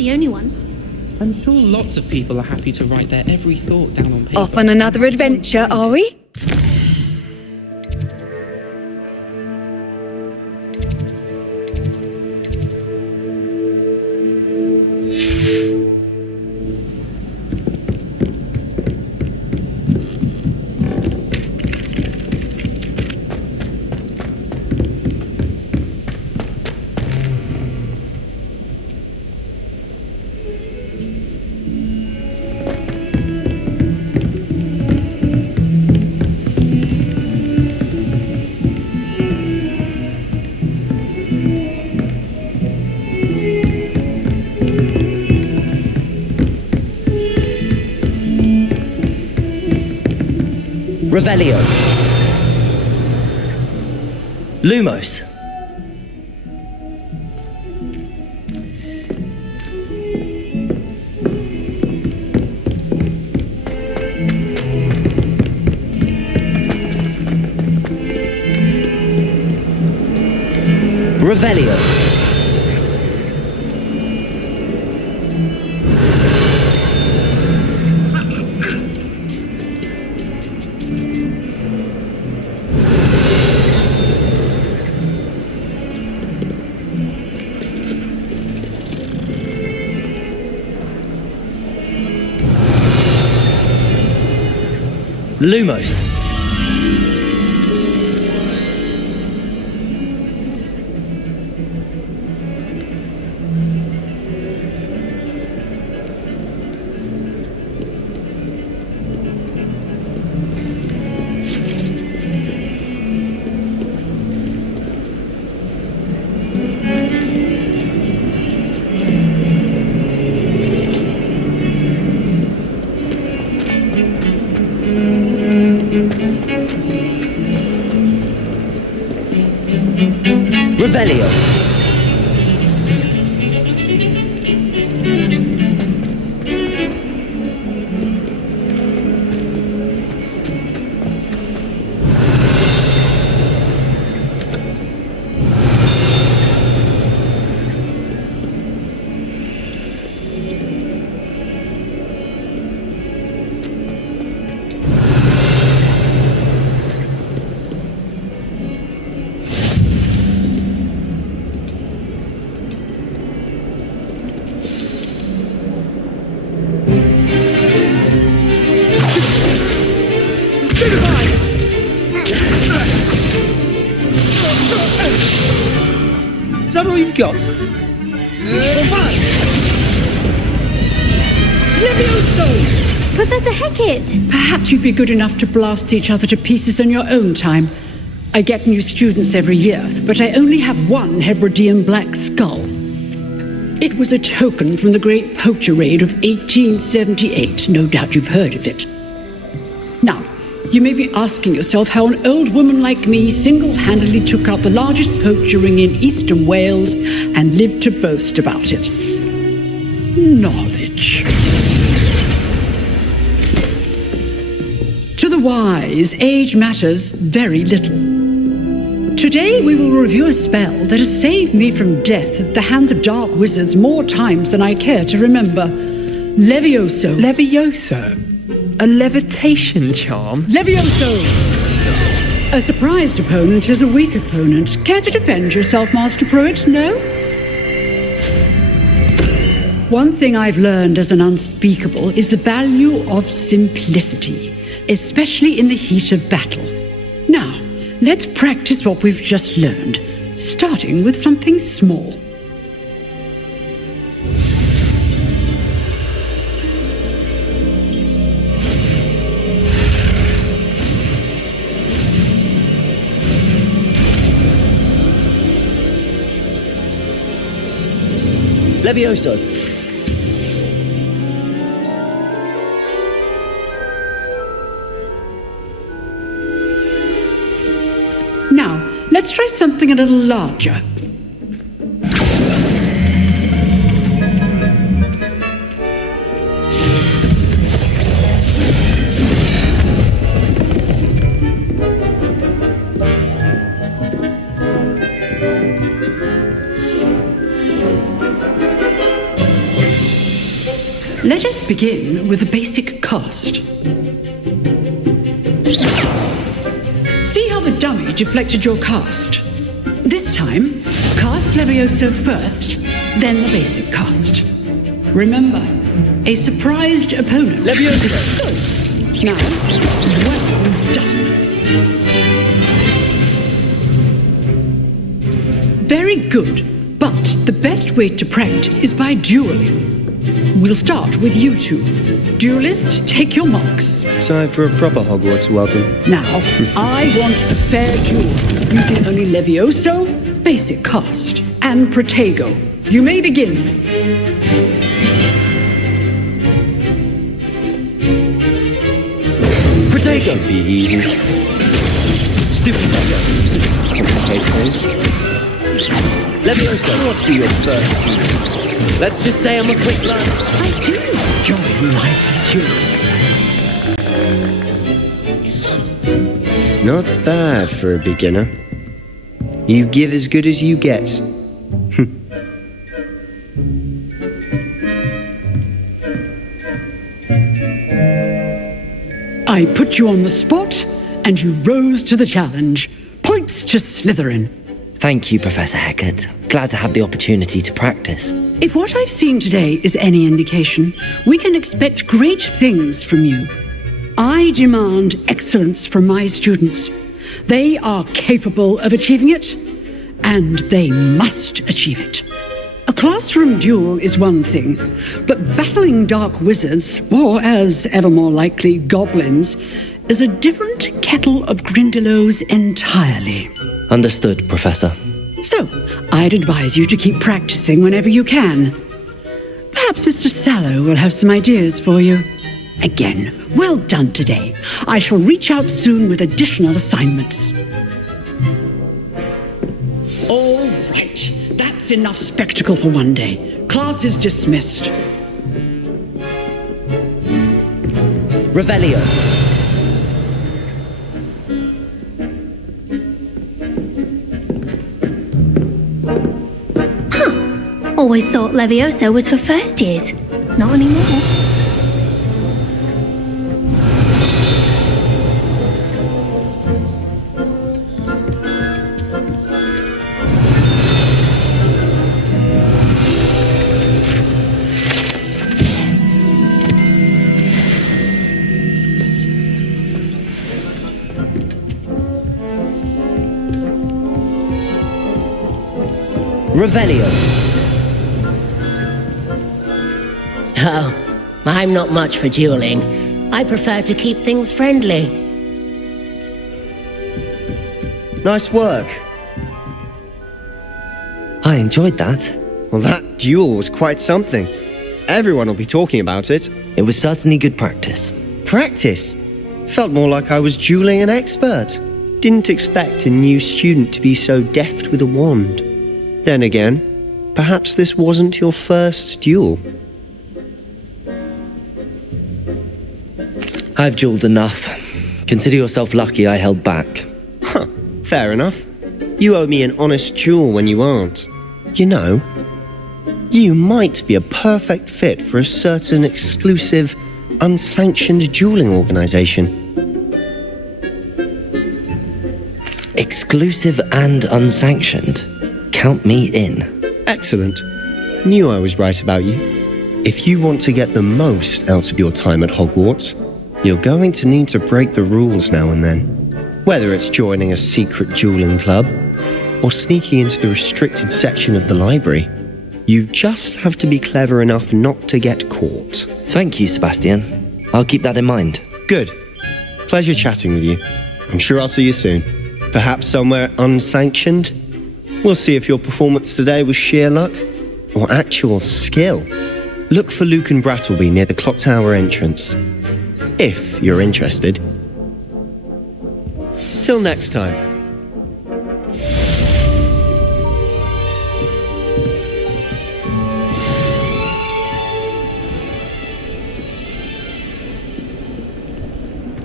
the only one. I'm sure lots of people are happy to write their every thought down on paper. Off on another adventure, are we? Revelio. Lumos. Revelio. Lumos. Revelio. Is that all you've got? Levioso! Professor Hecat! Perhaps you'd be good enough to blast each other to pieces in your own time. I get new students every year, but I only have one Hebridean black skull. It was a token from the Great Poacher Raid of 1878. No doubt you've heard of it. Now, you may be asking yourself how an old woman like me single-handedly took out the largest poacher ring in eastern Wales and lived to boast about it. Knowledge. To the wise, age matters very little. Today we will review a spell that has saved me from death at the hands of dark wizards more times than I care to remember. Levioso. Levioso? A levitation charm? Levioso! A surprised opponent is a weak opponent. Care to defend yourself, Master Pruitt? No? One thing I've learned as an unspeakable is the value of simplicity, especially in the heat of battle. Now, let's practice what we've just learned, starting with something small. Levioso. Now, let's try something a little larger. Let us begin with the basic cast. See how the dummy deflected your cast? This time, cast Levioso first, then the basic cast. Remember, a surprised opponent. Levioso! Now, well done. Very good, but the best way to practice is by dueling. We'll start with you two. Duelists, take your marks. Time for a proper Hogwarts welcome. Now, I want a fair duel, using only Levioso, basic cast, and Protego. You may begin. Protego! Should be easy. Stupid Levioso, what be your first duel? Let's just say I'm a quick learner. I do enjoy lively dueling. Not bad for a beginner. You give as good as you get. I put you on the spot, and you rose to the challenge. Points to Slytherin. Thank you, Professor Hecat. Glad to have the opportunity to practice. If what I've seen today is any indication, we can expect great things from you. I demand excellence from my students. They are capable of achieving it, and they must achieve it. A classroom duel is one thing, but battling dark wizards, or as ever more likely, goblins, is a different kettle of Grindylows entirely. Understood, Professor. So, I'd advise you to keep practicing whenever you can. Perhaps Mr. Sallow will have some ideas for you. Again, well done today. I shall reach out soon with additional assignments. All right, that's enough spectacle for one day. Class is dismissed. Revelio. Always thought Levioso was for first years. Not anymore. Revelio. Oh, I'm not much for dueling. I prefer to keep things friendly. Nice work. I enjoyed that. Well, that duel was quite something. Everyone will be talking about it. It was certainly good practice. Practice? Felt more like I was dueling an expert. Didn't expect a new student to be so deft with a wand. Then again, perhaps this wasn't your first duel. I've dueled enough. Consider yourself lucky I held back. Huh, fair enough. You owe me an honest duel when you aren't. You know, you might be a perfect fit for a certain exclusive, unsanctioned dueling organization. Exclusive and unsanctioned. Count me in. Excellent. Knew I was right about you. If you want to get the most out of your time at Hogwarts, you're going to need to break the rules now and then. Whether it's joining a secret dueling club or sneaking into the restricted section of the library, you just have to be clever enough not to get caught. Thank you, Sebastian. I'll keep that in mind. Good. Pleasure chatting with you. I'm sure I'll see you soon. Perhaps somewhere unsanctioned? We'll see if your performance today was sheer luck or actual skill. Look for Luke and Brattleby near the clock tower entrance, if you're interested. Till next time.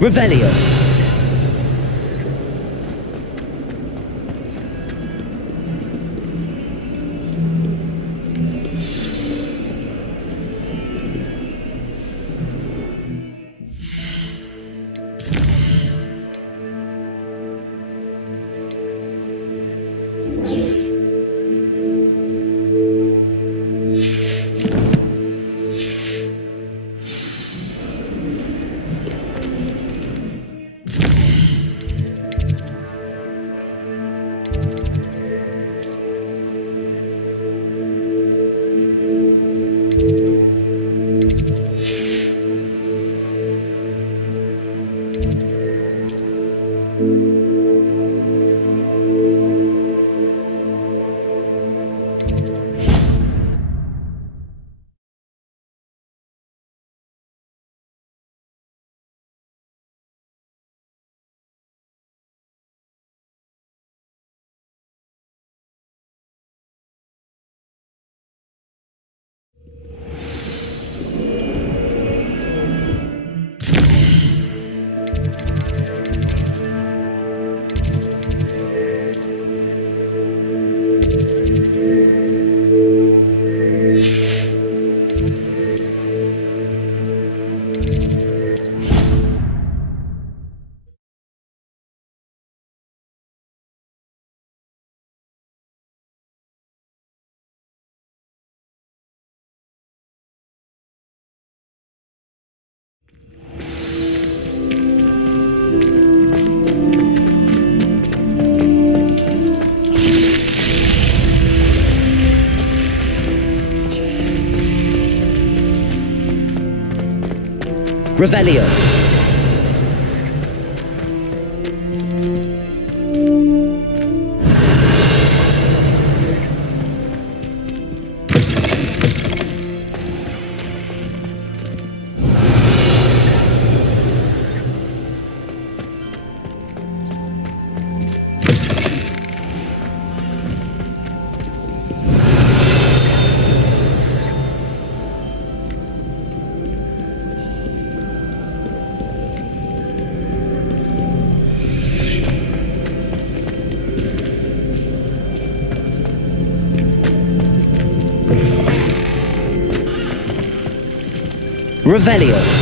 Revelio. Revelio. Revelio.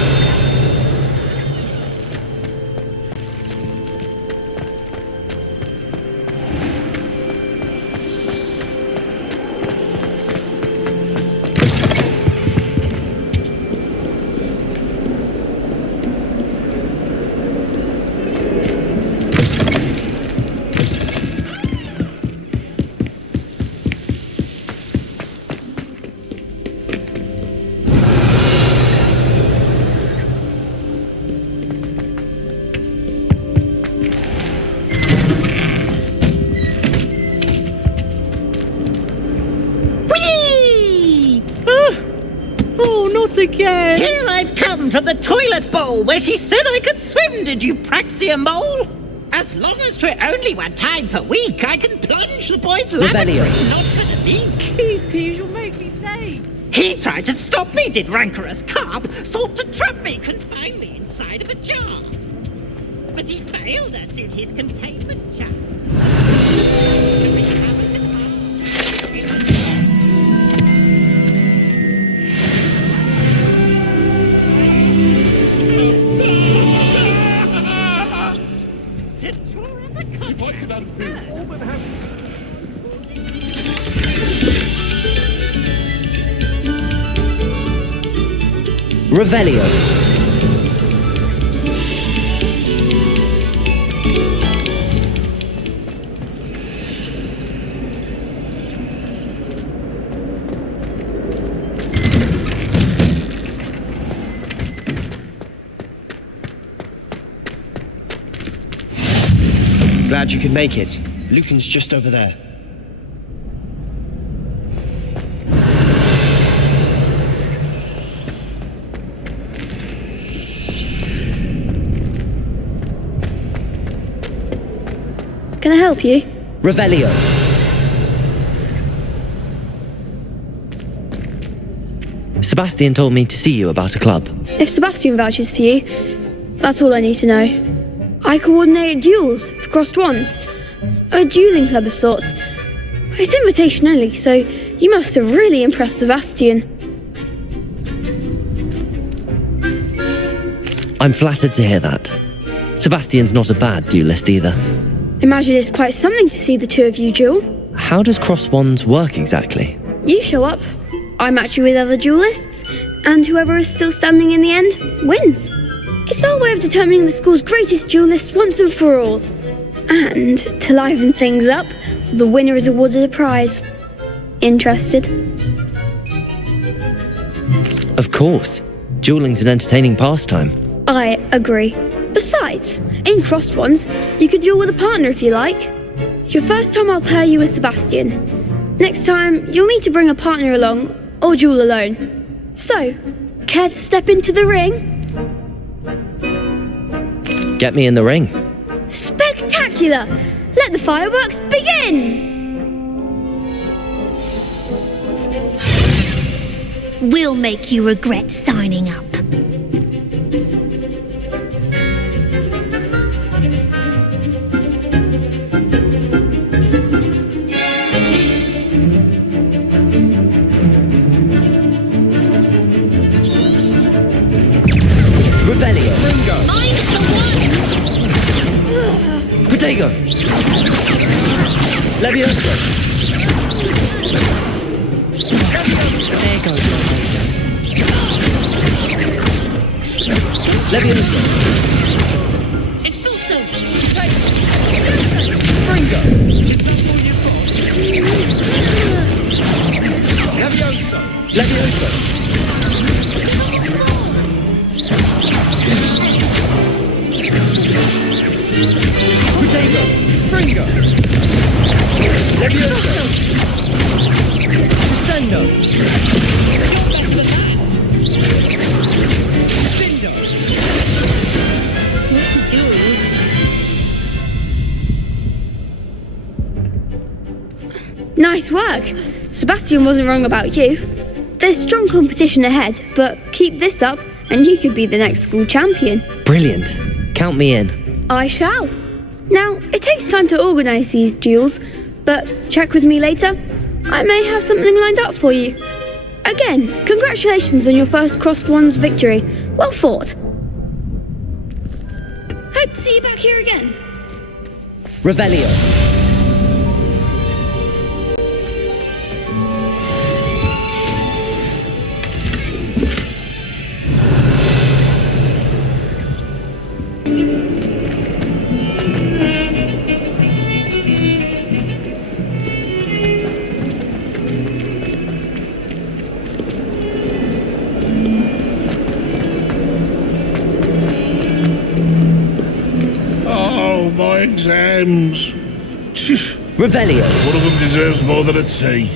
Again. Here I've come from the toilet bowl where she said I could swim, did you praxia mole? As long as 'twere only one time per week, I can plunge the boy's lavatory, not for the meek. Please, Peeves, you'll make me late. He tried to stop me, did rancorous carp, sought to trap me, confine me inside of a jar. But he failed, as did his containment chat. Revelio. Glad you could make it. Lucan's just over there. Can I help you? Revelio. Sebastian told me to see you about a club. If Sebastian vouches for you, that's all I need to know. I coordinate duels for crossed wands. A dueling club of sorts. It's invitation only, so you must have really impressed Sebastian. I'm flattered to hear that. Sebastian's not a bad duelist either. Imagine it's quite something to see the two of you duel. How does cross wands work exactly? You show up, I match you with other duelists, and whoever is still standing in the end wins. It's our way of determining the school's greatest duelist once and for all. And, to liven things up, the winner is awarded a prize. Interested? Of course. Dueling's an entertaining pastime. I agree. Besides, in crossed ones, you could duel with a partner if you like. Your first time I'll pair you with Sebastian. Next time, you'll need to bring a partner along, or duel alone. So, care to step into the ring? Get me in the ring. Spectacular! Let the fireworks begin! We'll make you regret signing up. Revelio. Mine's the one! Protego. Levioso. There goes Levioso. Expulso! Bringo. Levioso. Levioso. Protego. Bringo. Levioso. Descendo. What's he doing? Nice work! Sebastian wasn't wrong about you. There's strong competition ahead, but keep this up and you could be the next school champion. Brilliant. Count me in. I shall. Now, it takes time to organise these duels, but check with me later. I may have something lined up for you. Again, congratulations on your first Crossed Ones victory. Well fought. Hope to see you back here again. Revelio. My exams. Revelio. One of them deserves more than a T.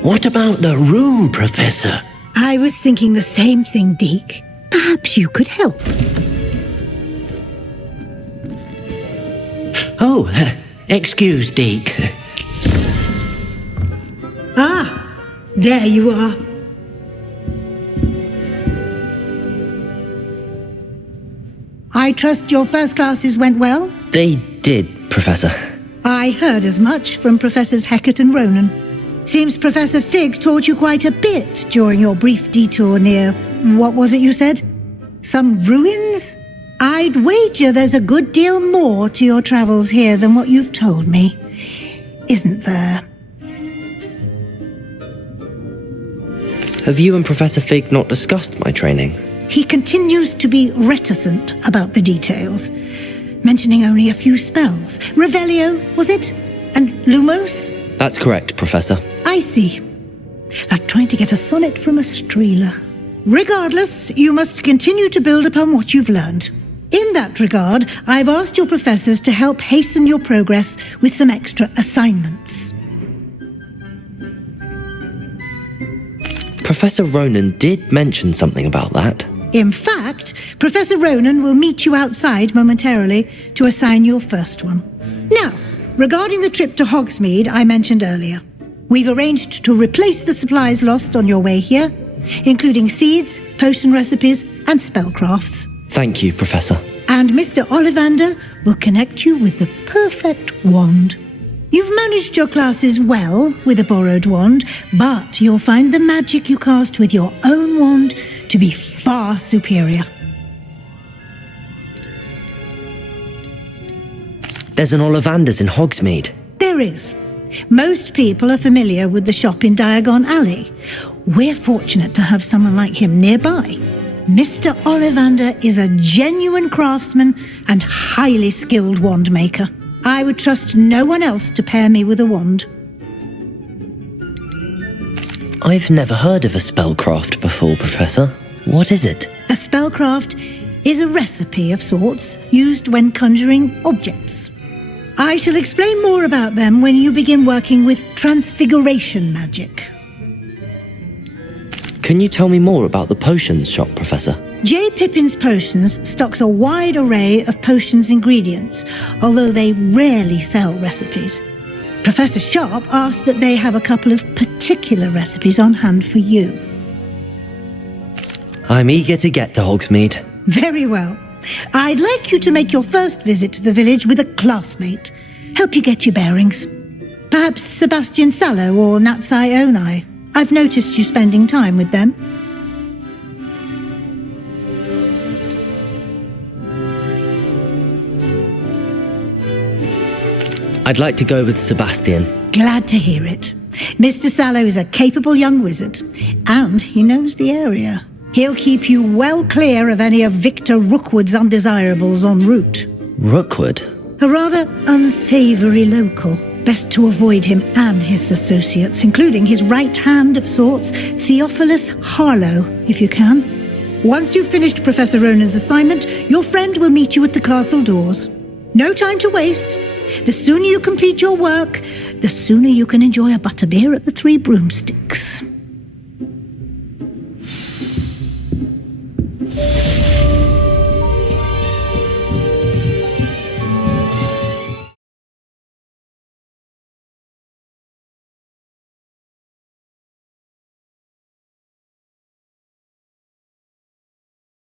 What about the room, Professor? I was thinking the same thing, Deke. Perhaps you could help. Oh, excuse, Deke. Ah, there you are. I trust your first classes went well? They did, Professor. I heard as much from Professors Hecat and Ronan. Seems Professor Fig taught you quite a bit during your brief detour near, what was it you said? Some ruins? I'd wager there's a good deal more to your travels here than what you've told me. Isn't there? Have you and Professor Fig not discussed my training? He continues to be reticent about the details, mentioning only a few spells. Revelio, was it? And Lumos? That's correct, Professor. I see. Like trying to get a sonnet from a streeler. Regardless, you must continue to build upon what you've learned. In that regard, I've asked your professors to help hasten your progress with some extra assignments. Professor Ronan did mention something about that. In fact, Professor Ronan will meet you outside momentarily to assign your first one. Now, regarding the trip to Hogsmeade I mentioned earlier, we've arranged to replace the supplies lost on your way here including seeds, potion recipes, and spellcrafts. Thank you, Professor. And Mr. Ollivander will connect you with the perfect wand. You've managed your classes well with a borrowed wand, but you'll find the magic you cast with your own wand to be far superior. There's an Ollivander's in Hogsmeade. There is. Most people are familiar with the shop in Diagon Alley. We're fortunate to have someone like him nearby. Mr. Ollivander is a genuine craftsman and highly skilled wand maker. I would trust no one else to pair me with a wand. I've never heard of a spellcraft before, Professor. What is it? A spellcraft is a recipe of sorts used when conjuring objects. I shall explain more about them when you begin working with transfiguration magic. Can you tell me more about the potions shop, Professor? J. Pippin's Potions stocks a wide array of potions ingredients, although they rarely sell recipes. Professor Sharp asks that they have a couple of particular recipes on hand for you. I'm eager to get to Hogsmeade. Very well. I'd like you to make your first visit to the village with a classmate. Help you get your bearings. Perhaps Sebastian Sallow or Natsai Onai. I've noticed you spending time with them. I'd like to go with Sebastian. Glad to hear it. Mr. Sallow is a capable young wizard, and he knows the area. He'll keep you well clear of any of Victor Rookwood's undesirables en route. Rookwood? A rather unsavoury local. Best to avoid him and his associates, including his right hand of sorts, Theophilus Harlow, if you can. Once you've finished Professor Ronan's assignment, your friend will meet you at the castle doors. No time to waste. The sooner you complete your work, the sooner you can enjoy a butterbeer at the Three Broomsticks.